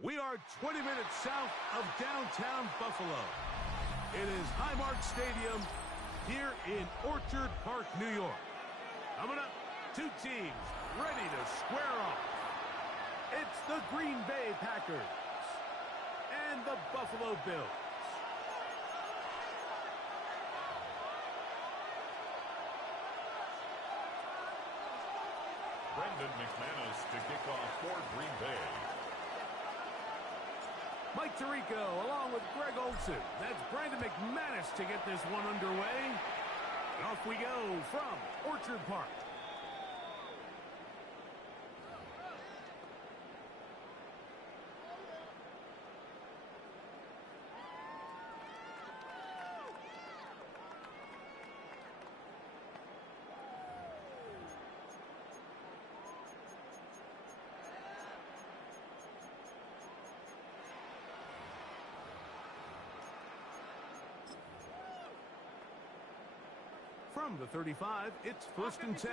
We are 20 minutes south of downtown Buffalo. It is Highmark Stadium here in Orchard Park, New York. Coming up, two teams ready to square off. It's the Green Bay Packers and the Buffalo Bills. Brendan McManus to kick off for Green Bay. Mike Tirico along with Greg Olsen. That's Brandon McManus to get this one underway. And off we go from Orchard Park. From the 35, it's 1st and 10.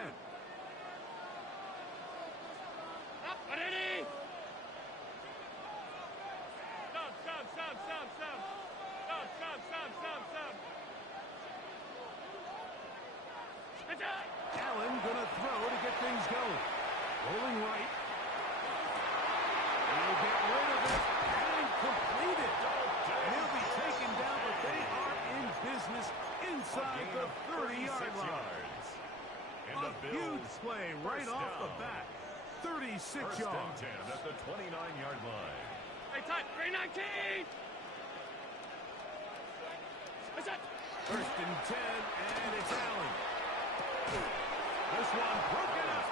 Allen gonna throw to get things going. Rolling right. He'll get rid of it and complete it. And he'll be taken down, but they are in business inside the 30-yard line. A huge play right off the bat. 36 yards. 10 at the 29-yard line. Hey, time, 319! What's that? 1st and 10, and it's Allen. This one broken up.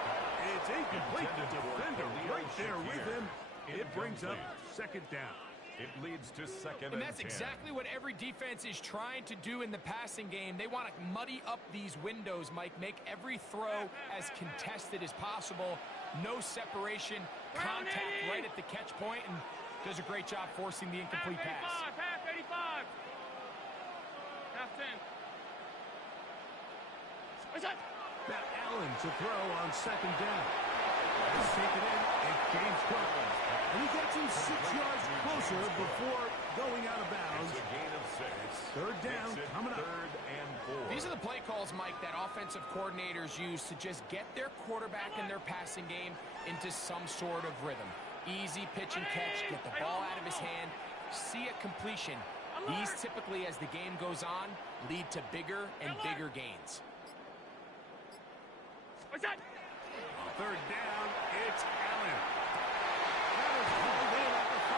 It's incomplete. The defender right there with him. It brings up 2nd down. It leads to 2nd and that's 10. exactly what every defense is trying to do in the passing game. They want to muddy up these windows, Mike, make every throw as contested as possible. No separation, contact right at the catch point, and does a great job forcing the incomplete pass. Half 85. Half 10. What's that? Now Allen to throw on 2nd down. Let's take it in. It's James Cook. And he gets him 6 yards closer before going out of bounds. It's a gain of 6. 3rd down coming up. 3rd and 4. These are the play calls, Mike, that offensive coordinators use to just get their quarterback and their passing game into some sort of rhythm. Easy pitch and catch, get the ball out of his hand, see a completion. These typically, as the game goes on, lead to bigger and bigger gains. What's that? 3rd down, it's Allen. That is pulled in at the 5.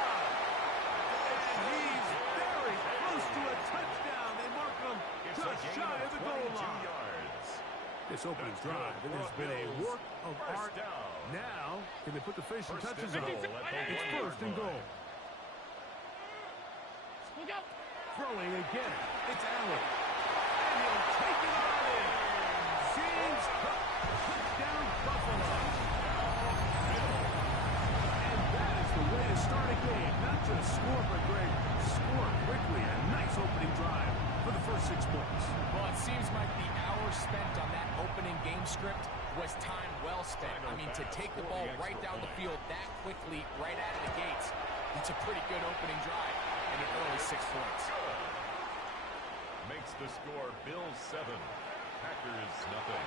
And he's very close to a touchdown. They mark him just shy of the goal line. Yards. This opening drive, it has been a work of art. Now, can they put the finishing touches on it? It's 1st and goal. Look out. Throwing again, it's Allen. And he'll take it on in. James Cook, touchdown Buffalo. And that is the way to start a game. Not just score, but Greg, score quickly. A nice opening drive for the first 6 points. Well, it seems like the hour spent on that opening game script was time well spent. I mean, to take the ball right down the field that quickly, right out of the gates, that's a pretty good opening drive and an early 6 points. Makes the score Bills 7, Packers nothing.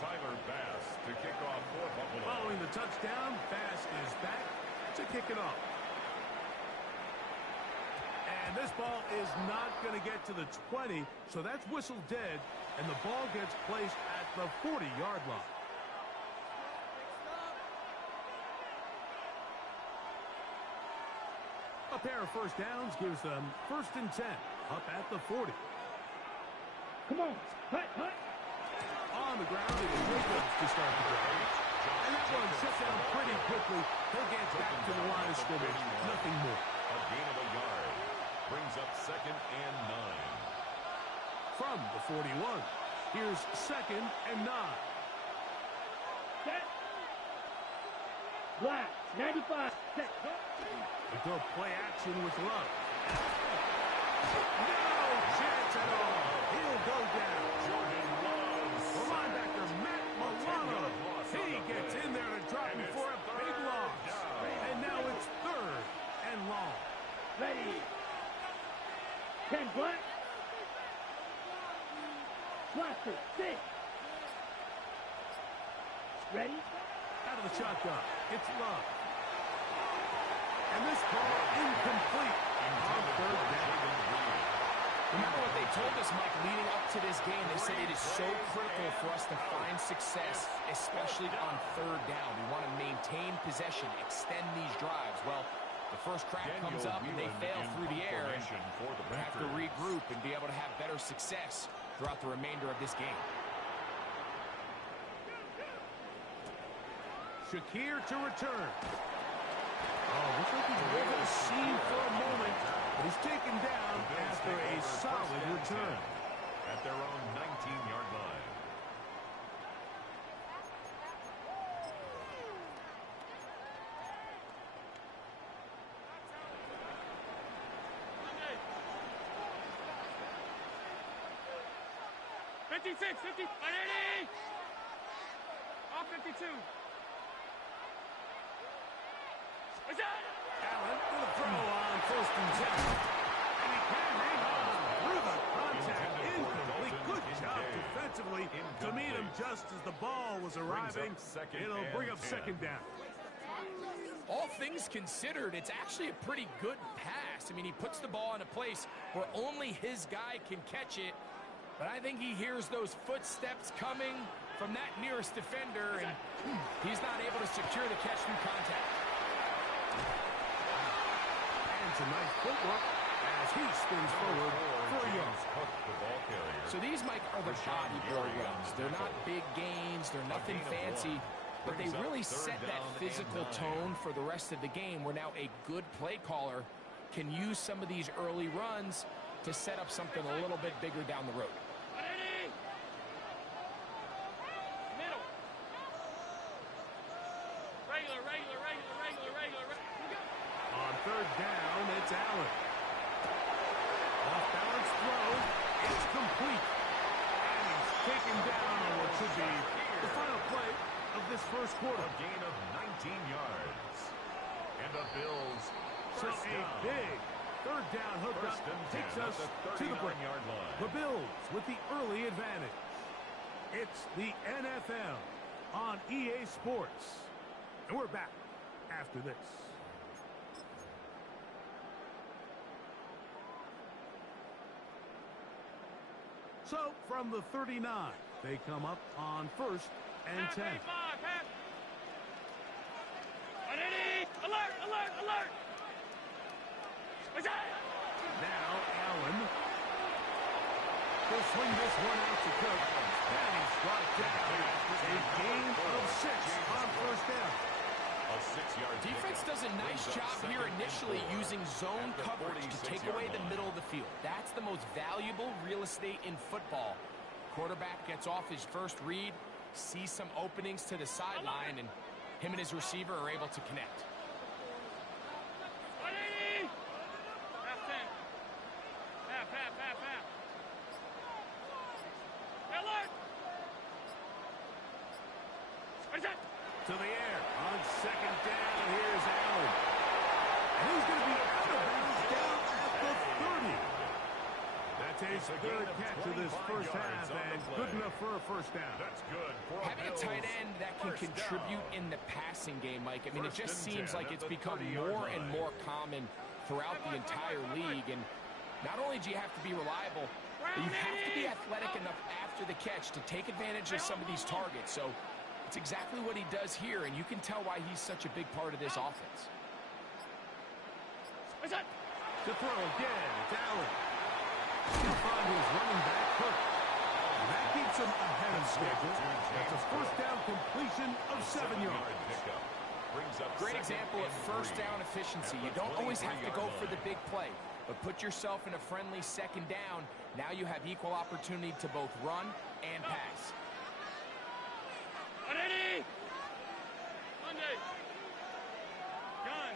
Tyler Bass to kick off for Buffalo. Following the touchdown, Bass is back to kick it off. And this ball is not going to get to the 20, so that's whistled dead, and the ball gets placed at the 40-yard line. A pair of 1st downs gives them 1st and 10, up at the 40. Come on. Hut, hut. On the ground, it is Jacobs to start the drive. And that one shut down pretty quickly. He'll get back to the line of scrimmage. Nothing more. A gain of a yard. Brings up 2nd and 9. From the 41, here's 2nd and 9. Set. Black. 95. Set. They go play action with Love. No chance at all. He'll go down. The linebacker, Matt Milano. He gets in there to drop him for a big loss. And now it's 3rd and long. Ready. 10 black. Blaster, 6. Ready? Out of the shotgun. It's Love. And this ball incomplete on 3rd down. Remember what they told us, Mike, leading up to this game. They said it is so critical for us to find success, especially on 3rd down. We want to maintain possession, extend these drives. Well, the first crack comes up and they fail through the air, and we have to regroup and be able to have better success throughout the remainder of this game. Shakir to return. Oh, looks like he's over the seam for a moment, but he's taken down after a solid return. At their own 19-yard line. $56, $50, $180. All 52. What's that? Allen with a throw on 1st and 10. And he can hang on through the contact. Incomplete. Good job defensively to meet him just as the ball was arriving. It'll bring up 2nd down. All things considered, it's actually a pretty good pass. I mean, he puts the ball in a place where only his guy can catch it. But I think he hears those footsteps coming from that nearest defender, and he's not able to secure the catch through contact. And some nice footwork as he spins forward for a yard. So these, Mike, are the body blow runs. They're not big gains. They're nothing fancy. But they really set that physical tone for the rest of the game, where now a good play caller can use some of these early runs to set up something a little bit bigger down the road. Middle. Regular. On 3rd down, it's Allen. Off-balance throw. It's complete. And he's taken down on what should be the final play of this 1st quarter. A gain of 19 yards. And the Bills So a big 3rd down hookup takes us to the break. The Bills with the early advantage. It's the NFL on EA Sports. And we're back after this. So from the 39, they come up on 1st and 10. Alert! What's that? Now Allen. He'll swing this one out to Cook. And he's brought down. A gain of 6 on 1st down. A 6-yard Defense does a nice job here initially using zone coverage to take away the middle of the field. That's the most valuable real estate in football. Quarterback gets off his first read, sees some openings to the sideline, and him and his receiver are able to connect. To the air on 2nd down. Here's Allen. And he's going to be out of bounds down at the 30. That's his 3rd catch of this 1st half, and good enough for a 1st down. That's good. Having a tight end that can contribute in the passing game, Mike, I mean, it just seems like it's become more and more common throughout the entire league. And not only do you have to be reliable, but you have to be athletic enough after the catch to take advantage of some of these targets. So it's exactly what he does here, and you can tell why he's such a big part of this offense. What's that? To throw again, it's Allen. He'll find his running back, Cook. And that keeps him ahead of schedule. That's a 1st down completion of 7 yards. Great example of 1st down efficiency. You don't always have to go for the big play, but put yourself in a friendly 2nd down. Now you have equal opportunity to both run and pass. Ready? Monday. Gun.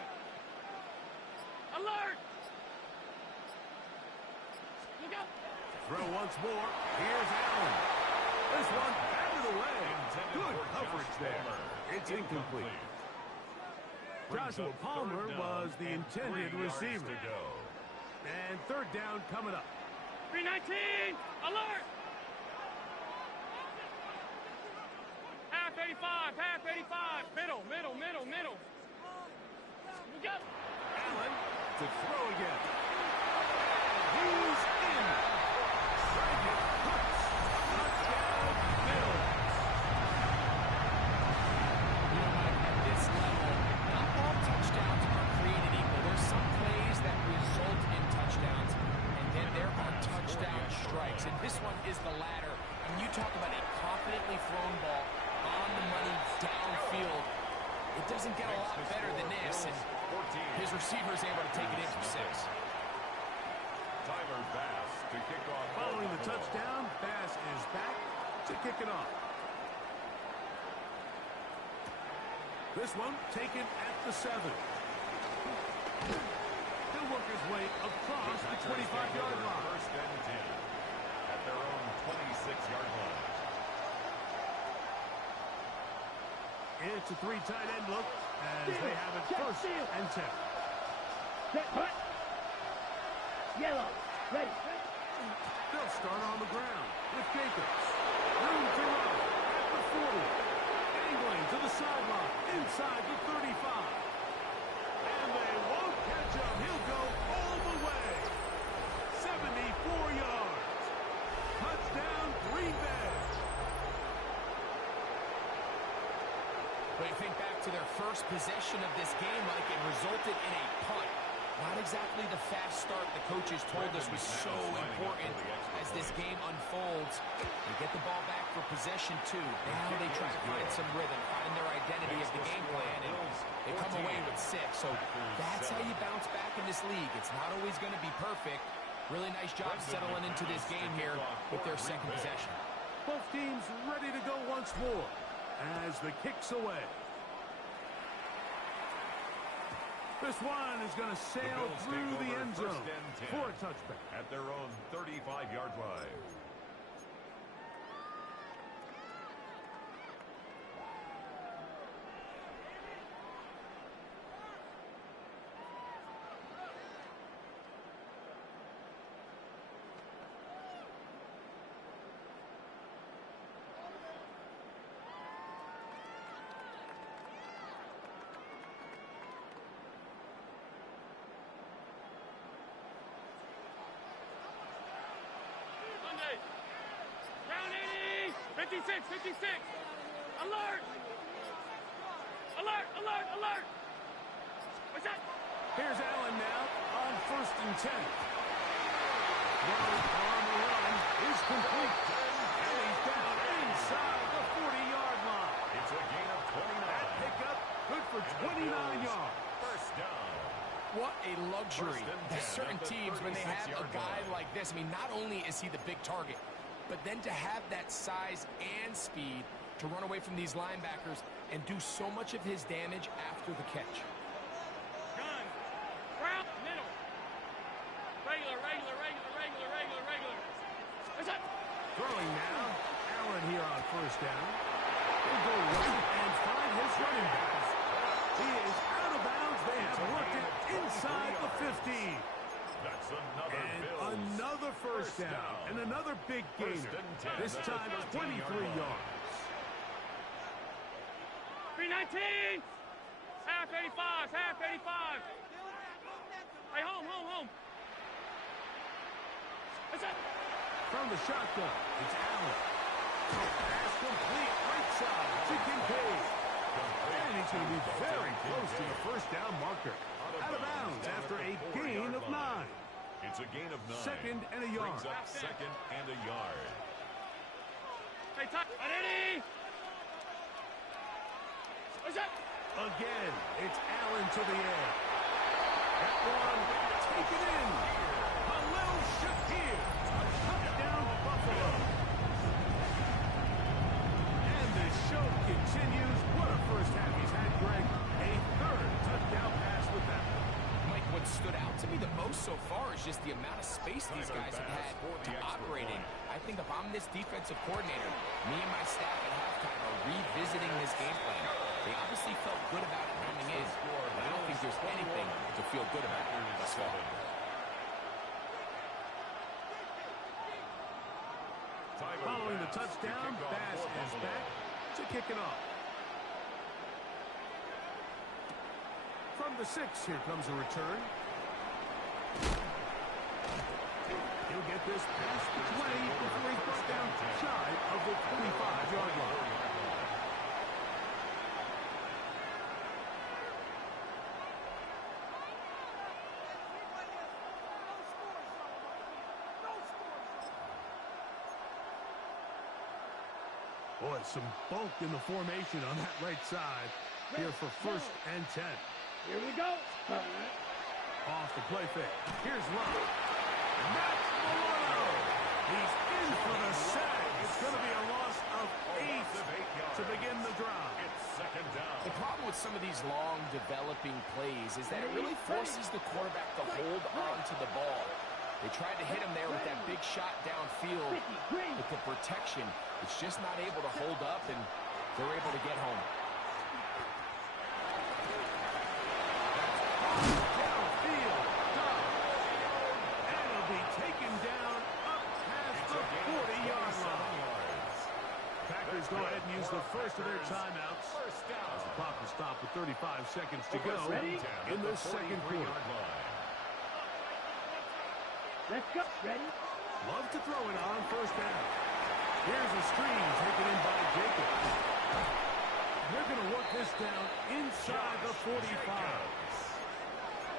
Alert! Throw once more. Here's Allen. This one out of the way. Good coverage there. It's incomplete. Joshua Palmer was the intended receiver. And third down coming up. 319, alert! Half 85, middle. We go. Allen to throw again. And he's in. Drag it, hooks. Touchdown, Bills. You know, Mike, at this level, not all touchdowns are created equal. There's some plays that result in touchdowns, and then there are touchdown strikes. And this one is the latter. I mean, you talk about a confidently thrown ball on the money downfield. It doesn't get a lot better than this, and his receiver is able to take it in for 6. Tyler Bass to kick off. Following the touchdown, Bass is back to kick it off. This one taken at the 7. He'll work his way across the 25-yard line. First and 10 at their own 26-yard line. It's a 3 tight end look as they have it first and 10. Yellow, ready. They'll start on the ground with Jacobs. Room to run at the 40. Angling to the sideline inside the 35. And they won't catch him. He'll go all the way. 74 yards. Touchdown, Green Bay. But you think back to their first possession of this game, like it resulted in a punt. Not exactly the fast start the coaches told us was so important as this game unfolds. They get the ball back for possession 2. Now they try to find some rhythm, find their identity of the game plan, and they come away with 6. So that's how you bounce back in this league. It's not always going to be perfect. Really nice job settling into this game here with their second possession. Both teams ready to go once more as the kick's away. This one is going to sail through the end zone for a touchback. At their own 35-yard line. Sunday. Round 80, 56. Alert! Alert! What's that? Here's Allen now on first and 10. Well, on the run is complete. And he's down inside the 40-yard line. It's a gain of 29. That pickup good for 29 yards. First down. What a luxury. There's certain teams, when they have a guy like this, I mean, not only is he the big target, but then to have that size and speed to run away from these linebackers and do so much of his damage after the catch. Gun. Round, middle. Regular. What's that? Throwing now. Allen here on first down. He'll go right and find his running back. He is out of bounds. They have worked it inside the 15. That's another And another first down. And another big gainer. This time 23 yards. 319. Half 85. Hey, home. What's that? From the shotgun, it's Allen. Pass complete, right side to Kincaid. And he's going to be very close to the first down marker. Out of bounds after a gain of 9. It's a gain of 9. Second and a yard. Brings up second and a yard. Hey, touch. Ready? What's that? Again, it's Allen to the air. That one taken in. Khalil Shakir. Touchdown, Buffalo. And the show continues. What a first half he's had, Greg. A third touchdown pass with that one. Mike, what stood out to me the most so far is just the amount of space these guys have had to operate in. I think if I'm this defensive coordinator, me and my staff at halftime are revisiting this game plan. They obviously felt good about it coming in, but I don't think there's anything to feel good about thus far. Following the touchdown, Bass is back to kick it off. From the 6, here comes a return. He'll get this past the 20 before he's brought down shy of the 25-yard line. Boy, some bulk in the formation on that right side here for 1st and 10. Here we go. Off the play fake. Here's Love. Matt Milano. He's in for the sack. It's going to be a loss of 8 to begin the drive. It's 2nd down. The problem with some of these long developing plays is that it really forces the quarterback to hold on to the ball. They tried to hit him there with that big shot downfield, but the protection, it's just not able to hold up, and they're able to get home. Downfield, and it'll be taken down up past the 40-yard line. Packers go ahead and use the first of their timeouts. As the clock will stop with 35 seconds to go in the second quarter. Let's go. Ready? Love to throw it on 1st down. Here's a screen taken in by Jacobs. They're going to work this down inside the 45.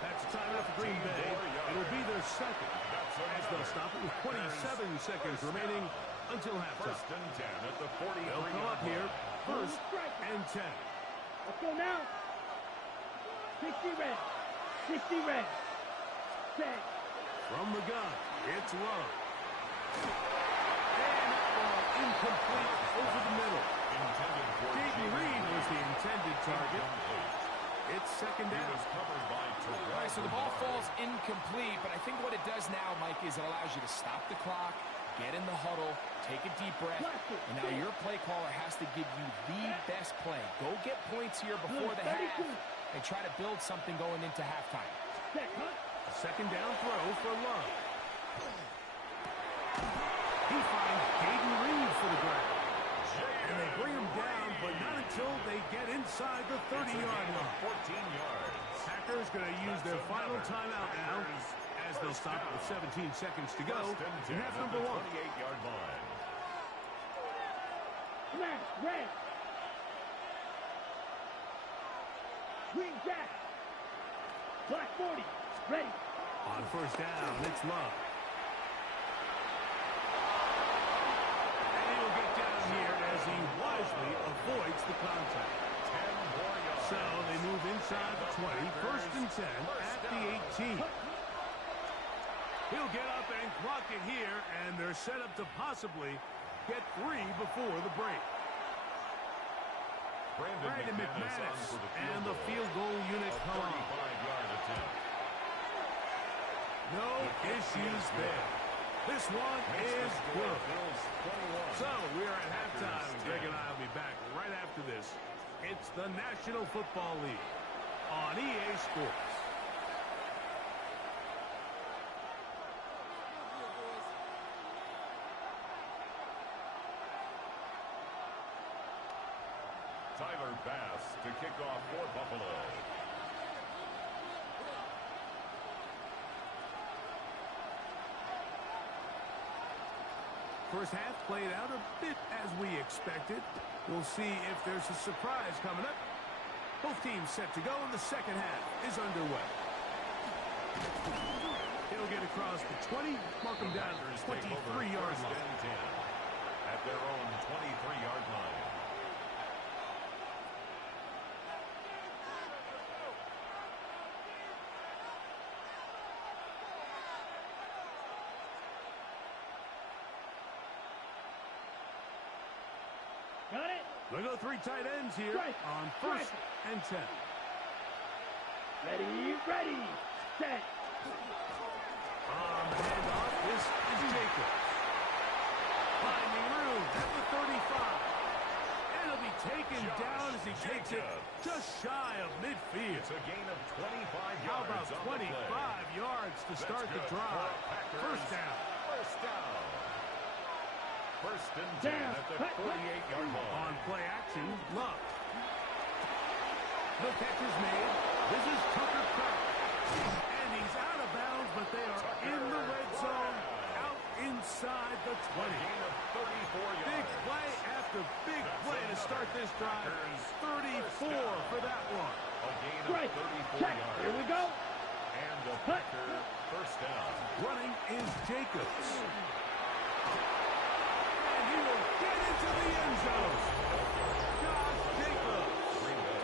That's a timeout for Green Bay. It'll be their second, as they'll stop it with 27 seconds remaining until halftime. 1st and 10 at the 43. They'll come up here, 1st and 10. Let's go now. 60 red. 60 red. Set. From the gun, it's Love. And that ball incomplete over the middle. Jaden Reed was the intended target. It's 2nd down. All right, so the ball falls incomplete, but I think what it does now, Mike, is it allows you to stop the clock, get in the huddle, take a deep breath, and now your play caller has to give you the best play. Go get points here before the half and try to build something going into halftime. A 2nd down throw for Love. He finds Jaden Reed for the grab. And they bring him down, but not until they get inside the 30-yard line. 14 yards. Packers going to use their final timeout now, as they'll stop with 17 seconds to go in half number 1. 28-yard line. Smash. Red. Green Jack. Black 40. Ready. On 1st down, it's Love. And he'll get down here as he wisely avoids the contact. 10 more yards. So they move inside the 20, 1st and 10 at the 18. He'll get up and clock it here, and they're set up to possibly get 3 before the break. Brandon McManus and the field goal unit come on. 35-yard attempt. No issues there. This one is good. So we are at halftime, and Greg and I will be back right after this. It's the National Football League on EA Sports. Tyler Bass to kick off for Buffalo. First half played out a bit as we expected. We'll see if there's a surprise coming up. Both teams set to go, and the second half is underway. He'll get across the 20, mark him down to the 23-yard line. At their own 23-yard line. Got it. They'll go 3 tight ends here on 1st and 10. Ready, ready, set. On the handoff, this is Jacobs. Finding room at the 35. And he'll be taken down as he takes it just shy of midfield. It's a gain of 25 yards. How about 25 yards to start the drive? First down. First down. First and 10 at the 48-yard line. On play action, Love. The catch is made. This is Tucker Craft. And he's out of bounds, but they are in the red zone, out inside the 20. Gain of 34 yards. Big play after big play to start this drive. 34 for that one. A gain of Right. 34 Check. yards. Here we go. And the Packer first down. Running is Jacobs. And he will get into the end zone. Josh Jacobs.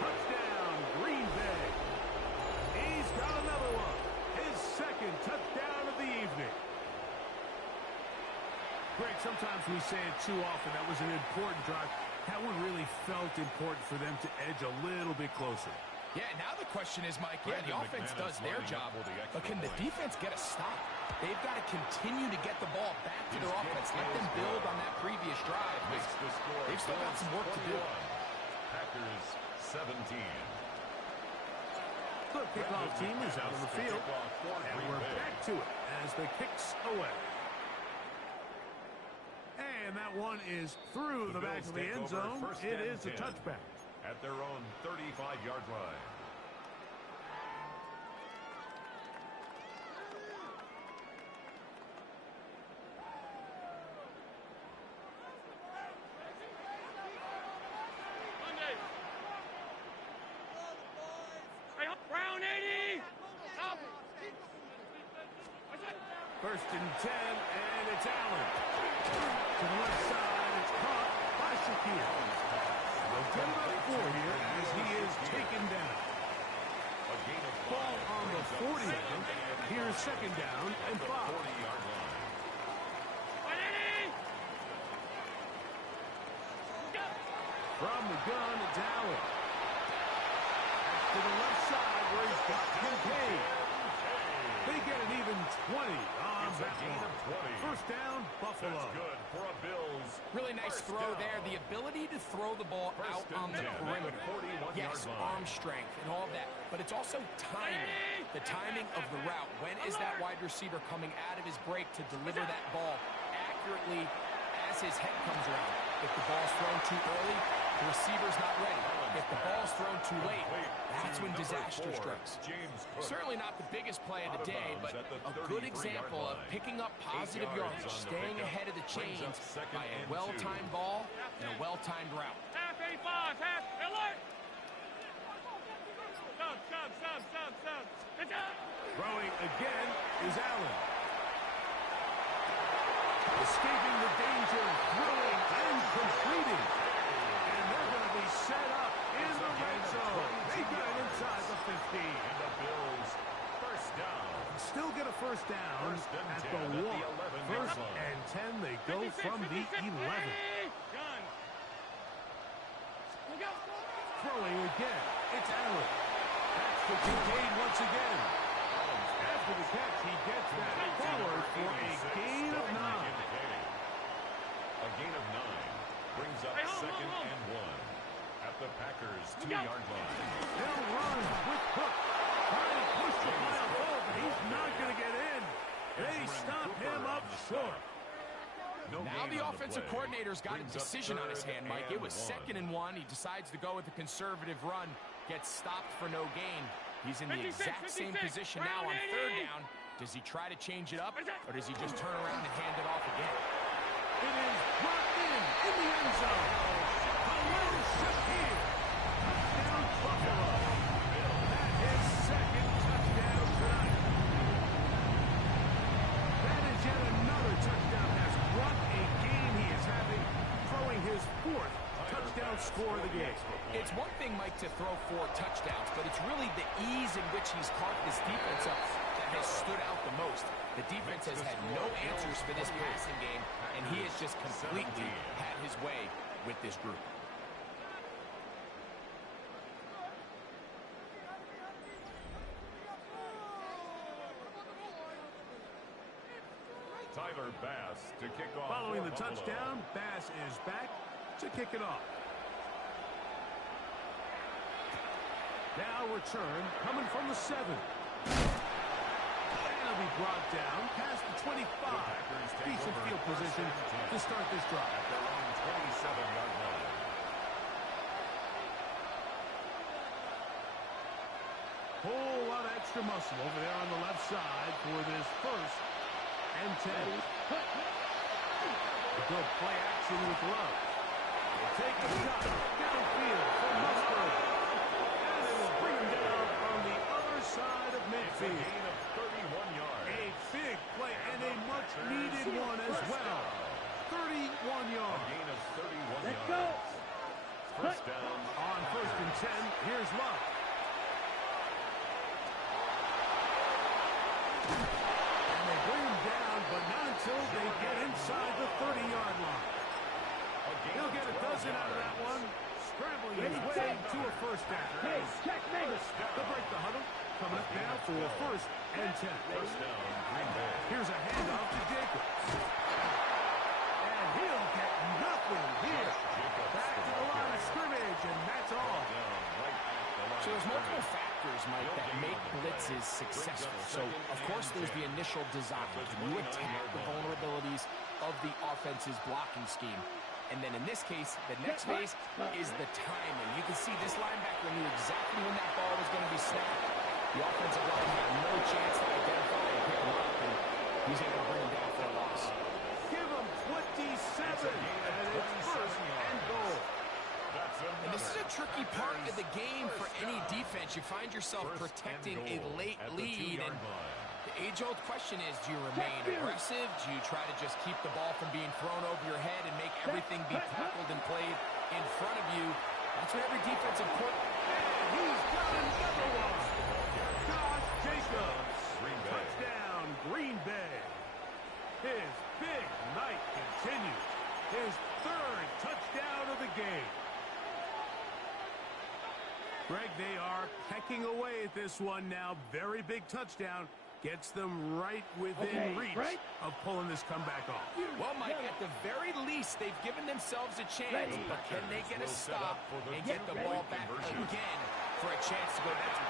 Touchdown, Green Bay. He's got another one. His second touchdown of the evening. Greg, sometimes we say it too often. That was an important drive. That one really felt important for them to edge a little bit closer. Yeah, now the question is, Mike, the offense does their job, but can the defense get a stop? They've got to continue to get the ball back to their offense. Let them build on that previous drive. They've still got some work to do. Packers 17. The kickoff team is out on the field, and we're back to it as the kick's away. And that one is through the back of the end zone. It is a touchback. At their own 35-yard line. Brown 80. Up. First and 10, and it's Allen. To the left side, it's caught by Shakir. They'll get about 4 here as he is taken down. A gain of Ball on the 40 of them. Here's second down and 5. 40-yard line. From the gun, it's Allen. To the left side where he's got Kincaid. They get an even 20 on that one. First down, Buffalo. That's good for a Bills. Really nice First throw down. there. The ability to throw the ball out on the perimeter. Yes, arm strength and all of that. But it's also timing. The timing of the route. When is that wide receiver coming out of his break to deliver that ball accurately as his head comes around? If the ball's thrown too early, the receiver's not ready. If the ball's thrown too late, that's when disaster strikes. Certainly not the biggest play of the day, but a good example of picking up positive yardage, staying ahead of the chains by a well-timed ball and a well-timed route. Half 85. Half. Alert. Stop. It's up. Throwing again is Allen. Escaping the danger, throwing and completing. And they're going to be set up in the red zone. They got it inside the 15. And the Bills first down. Still get a first down at the 1. First and 10, they go from the 11. Done. Throwing again, it's Allen. That's the Kincaid once again. After the catch, he gets that forward for a gain of 9. A gain of 9 brings up second and 1 at the Packers' 2-yard line. They'll run with Cook. Trying to push the pile forward, but he's not going to get in. They stop him up short. Now the offensive coordinator's got a decision on his hand, Mike. It was second and 1. He decides to go with a conservative run. Gets stopped for no gain. He's in the exact same position now on third down. Does he try to change it up, or does he just turn around and hand it off again? It is brought in the end zone. Khalil Shakir. Touchdown, Buffalo. That is second touchdown tonight. That is yet another touchdown pass. What a game he is having, throwing his 4th touchdown score of the game. It's one thing, Mike, to throw 4 touchdowns, but it's really the ease in which he's carved this defense up that has stood out the most. The defense has had no answers for this passing game, and he has just completely had his way with this group. Tyler Bass to kick off. Following the Buffalo. touchdown, Bass is back to kick it off. Now return coming from the 7. He'll be brought down past the 25. Decent field position to start this drive. At their own 27-yard line. Whole lot of extra muscle over there on the left side for this 1st and 10. A good play action with Love. Take a shot downfield for Musgrave. And they will bring him down on the other side of midfield. A gain of 31 yards. A big play and a much-needed one as well. 31 A yards. gain of 31 Let's yards. go. First down. On 1st and 10, here's Love. And they bring him down, but not until they get inside the 30-yard line. He'll get a dozen out of that one, scrambling his way to a 1st down. Hey, check me. They'll break the huddle. Coming up now for 1st and 10. First down, Green Bay. Here's a handoff to Jacobs. And he'll get nothing here. Back to the line of scrimmage, and that's all. So there's multiple factors, Mike, that make blitzes successful. So, of course, there's the initial design. Can you attack the vulnerabilities of the offense's blocking scheme? And then in this case, the next phase is the timing. You can see this linebacker knew exactly when that ball was going to be snapped. The offensive line had no chance to identify and pick him up, and he's able to bring him down for a loss. Give him 27, and it's 1st and goal. And this is a tricky part of the game for any defense. You find yourself protecting a late lead, and the age-old question is, do you remain aggressive? Do you try to just keep the ball from being thrown over your head and make everything be tackled and played in front of you? That's what every defensive coordinator. And he's got another one. Josh Jacobs. Touchdown, Green Bay. His big night continues. His 3rd touchdown of the game. Greg, they are pecking away at this one now. Very big touchdown. Gets them right within reach of pulling this comeback off. Well, Mike, at the very least, they've given themselves a chance. But can they get a stop and get the ball back again for a chance to go down?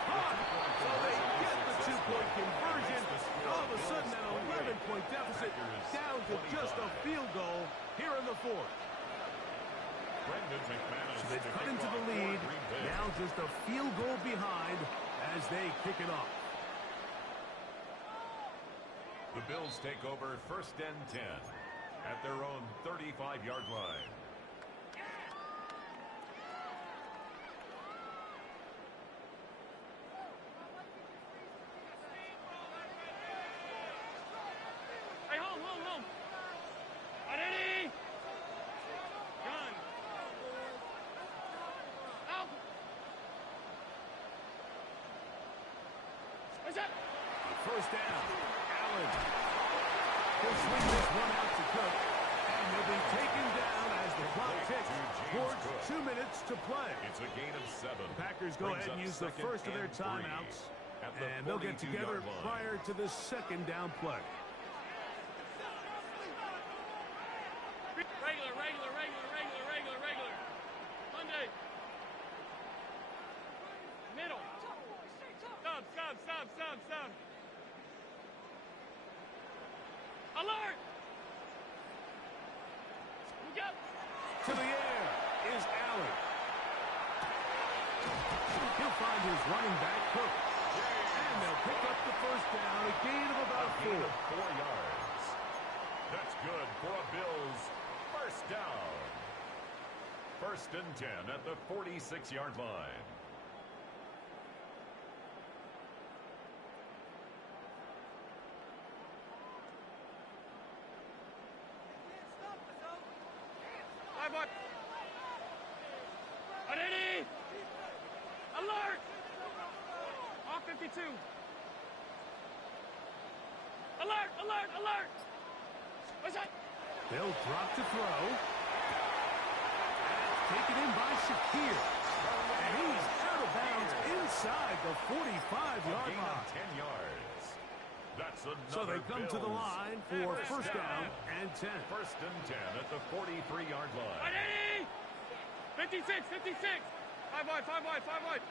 So they get the 2-point conversion. All of a sudden, an 11-point deficit down to just a field goal here in the 4th. So they've cut into the lead. Now just a field goal behind as they kick it off. The Bills take over 1st and 10 at their own 35-yard line. Hey, home. Ready? Gun. Out. What's that? 1st down. Allen. He'll swing this one out to Cook. And he'll be taken down as the clock ticks towards 2 minutes to play. It's a gain of 7. Packers go ahead and use the 1st of their timeouts. And they'll get together prior to the 2nd down play. Regular. Monday. Middle. Stop. Alert! Look up! To the air is Allen. He'll find his running back, Cook. And they'll pick up the 1st down, a gain of about 4. 4 yards. That's good for a Bills 1st down. 1st and 10 at the 46-yard line. Ready? Alert! Off 52. Alert! What's that? They'll drop to throw. Taken in by Shakir. And he's out of bounds inside the 45-yard line. 10 yards. That's So they come to the Bills line for first down and 10. First and 10 at the 43-yard line. 56, 56. 5 wide, 5 wide, 5 wide.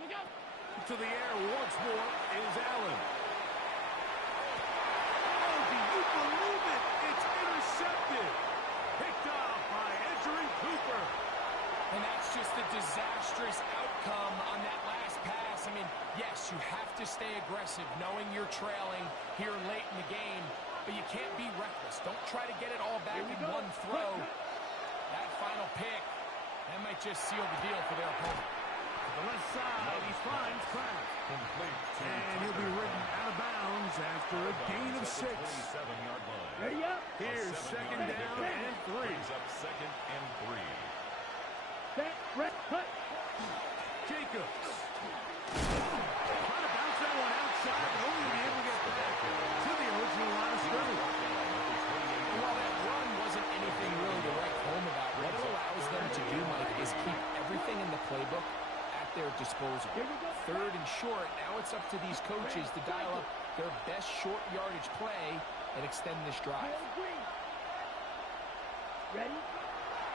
Look out. To the air once more is Allen. Oh, do you believe it? It's intercepted. Picked off by Edgerrin Cooper. And that's just a disastrous outcome on that last pass. I mean, yes, you have to stay aggressive knowing you're trailing here late in the game, but you can't be reckless. Don't try to get it all back in one throw. That final pick, that might just seal the deal for their opponent. To the left side, he finds Kraft. Complete. And he'll be ridden out of bounds after a gain of 6. 27-yard line. Ready up. Here's second down and 3. Brings up second and 3. Set, red, cut. Jacobs. Trying to bounce that one outside, but only to be able to get back to the original line of scrimmage. And while that run wasn't anything really to write home about, what it allows them to do, Mike, is keep everything in the playbook at their disposal. Third and short, now it's up to these coaches to dial up their best short yardage play and extend this drive. Ready?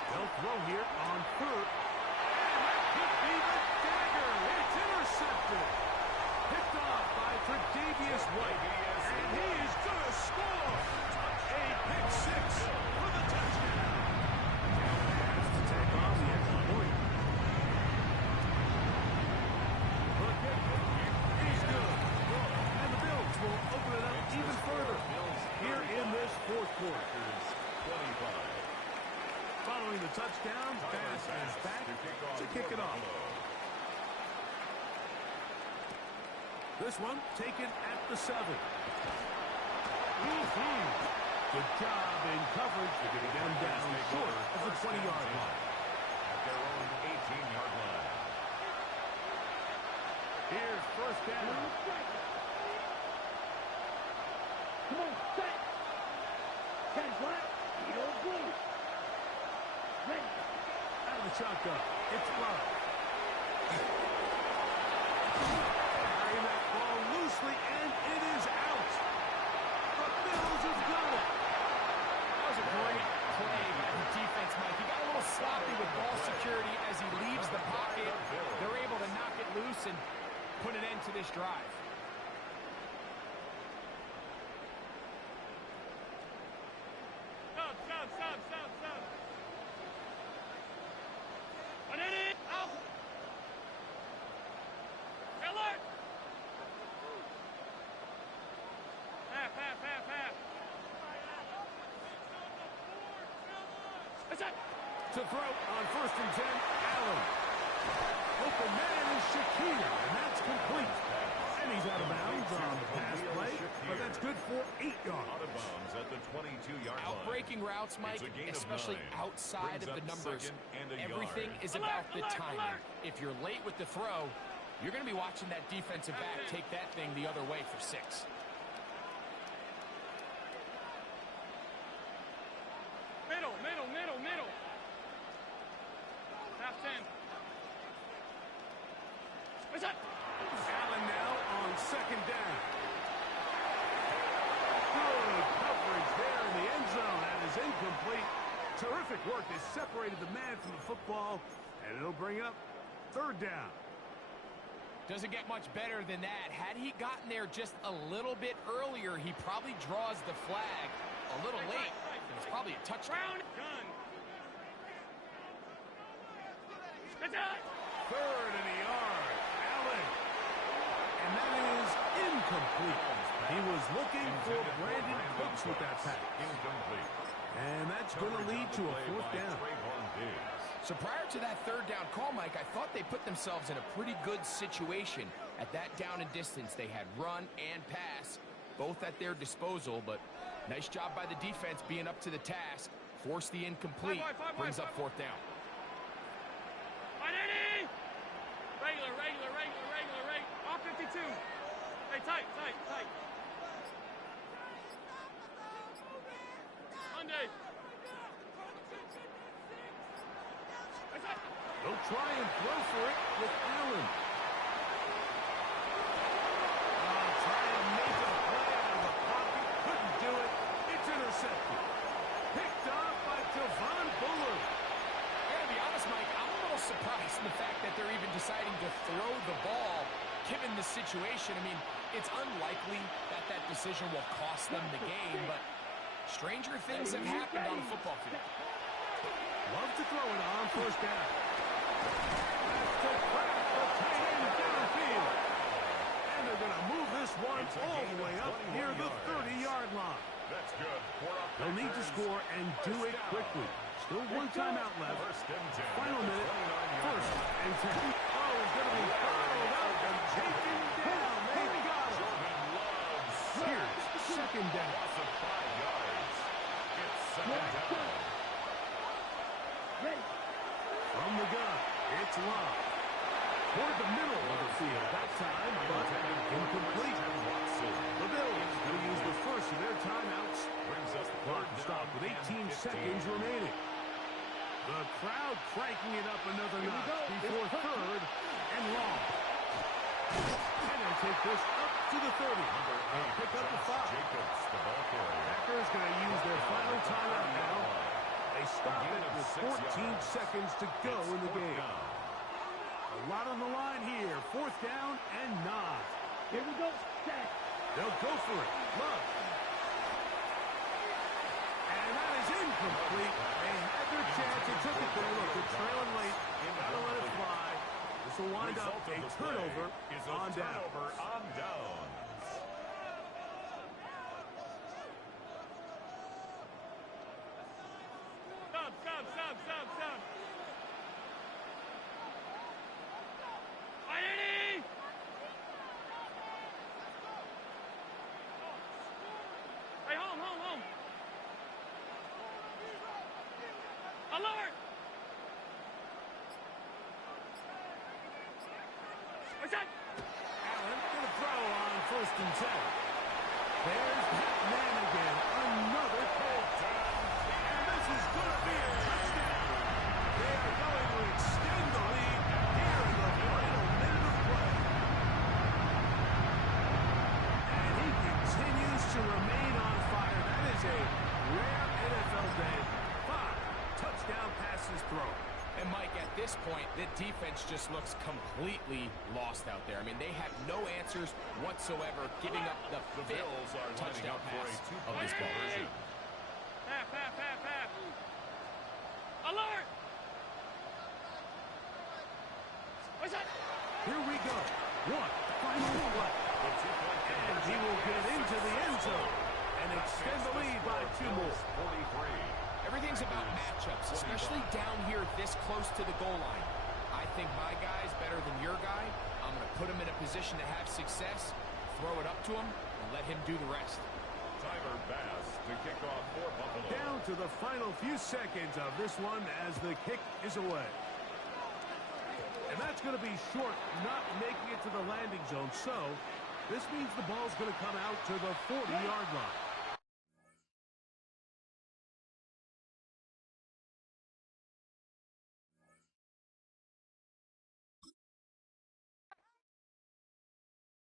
They'll throw here on third. And that could be the dagger. It's intercepted. Picked off by Tre'Davious White. And he is going to score. A pick 6 for the touchdown. Has to take on the extra point. The kick is good. And the Bills will open it up even further here in this fourth quarter. 25. Following the touchdown, pass is back to kick it off. This one taken at the 7. Good job in coverage to get them down short of the 20-yard line. At their own 18-yard line. Here's first down. Come on, set. 10 flat. Eagle blue. Ready. Out of the shotgun. It's Love. Carrying that ball loosely, and it is out. The Bills have got it. That was a great play by the defense, Mike. He got a little sloppy with ball security as he leaves the pocket. They're able to knock it loose and put an end to this drive. Stop, stop, stop, stop, stop. On it. Out. Alert. Half, half, half, half. What's that? To throw on first and 10, Allen. Open man is Shakir, and that's complete. And he's out of bounds on the pass play, but that's good for 8 yards. Out of bounds at the 22-yard line. Outbreaking routes, Mike, It's a gain of especially 9. outside Brings of the up numbers, second and a everything yard. is about the Alert, timing. alert. If you're late with the throw, you're going to be watching that defensive back take that thing the other way for 6. Middle, middle, middle, middle. Half 10. What's that? Allen now on second down. Good coverage there in the end zone. That is incomplete. Terrific work. They separated the man from the football, and it'll bring up third down. Doesn't get much better than that. Had he gotten there just a little bit earlier, he probably draws the flag a little late. And it's probably a touchdown. Round. Gun. What's that? Third and a yard. Allen. And that is incomplete. He was looking for Brandon Cooks with that pass. Incomplete. And that's going to lead to a fourth down. So prior to that third down call, Mike, I thought they put themselves in a pretty good situation. At that down and distance, they had run and pass, both at their disposal, but nice job by the defense being up to the task. Force the incomplete, brings up fourth down. On any. Regular, regular, regular, regular, regular. Off 52. Hey, tight, tight, tight. Monday. They'll try and throw for it with Allen. the fact that they're even deciding to throw the ball, given the situation. I mean, it's unlikely that that decision will cost them the game, but stranger things have happened on a football field. Love to throw it on first down. That's the crack, the tight end downfield. And they're going to move this one all the way up near the 30-yard line. That's good. They'll need to score and do it quickly. Still one timeout left. Final minute. First and 10. Oh, he's going to be fouled out and taken down. They've got him. Here's second down. Loss of 5 yards. It's second down. From the gun, it's Love. Toward the middle of the field that time, but incomplete. The Bills going to use the first of their timeouts. Clock stopped with 18 seconds remaining. The crowd cranking it up another notch before third and long. And they'll take this up to the 30. And pick up the 5. Packers going to use their final timeout now. They stop it with 14 seconds to go in the game. A lot on the line here. Fourth down and 9. Here we go. They'll go for it. Love. And that is incomplete. They had their chance. They took it there. Look, they're trailing late. Gotta let it fly. This will wind up a turnover on down. Stop. Identity! Hey, home. Alert! What's that? Allen going to throw on first and 10. There's that man again. Another pull. And this is going to be a touchdown. They are going to extend the lead here in the final minute of play. And he continues to remain on fire. That is a rare NFL day. 5 touchdown passes thrown. And, Mike, at this point, the defense just looks completely lost out there. I mean, they have no answers whatsoever, giving up the Bills are touchdown lining up for pass a of this ball. Half. Alert! What's that? Here we go. One final play. And he will get into the end zone and extend the lead by 2 more. 43. Everything's about matchups, especially down here this close to the goal line. I think my guy's better than your guy. I'm going to put him in a position to have success, throw it up to him, and let him do the rest. Tyler Bass to kick off for Buffalo. Down to the final few seconds of this one as the kick is away. And that's going to be short, not making it to the landing zone. So this means the ball's going to come out to the 40-yard line.